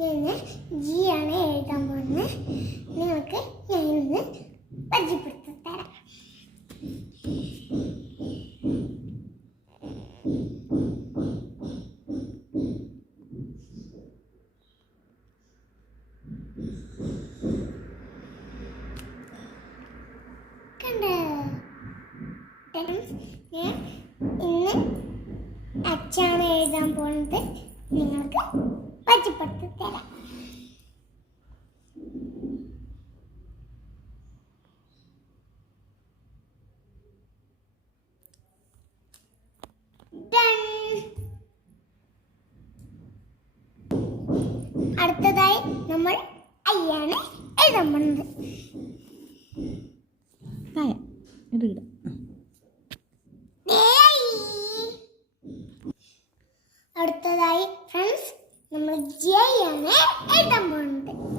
ഞാൻ ജി ആണ് എഴുതാൻ പോകുന്നത്. നിങ്ങൾക്ക് ഞാൻ ഇന്ന് പരിചയപ്പെടുത്തി തരാം ഞാൻ ഇന്ന് അച്ചാണ് എഴുതാൻ പോകുന്നത്. നിങ്ങൾക്ക് തരാം. അടുത്തതായി നമ്മൾ അയ്യാണ് എഴുതാൻ പോണത്. അടുത്തതായി ഫ്രണ്ട്സ് നമ്മൾ ജയ് ആണ് എഴുതാൻ പോകുന്നത്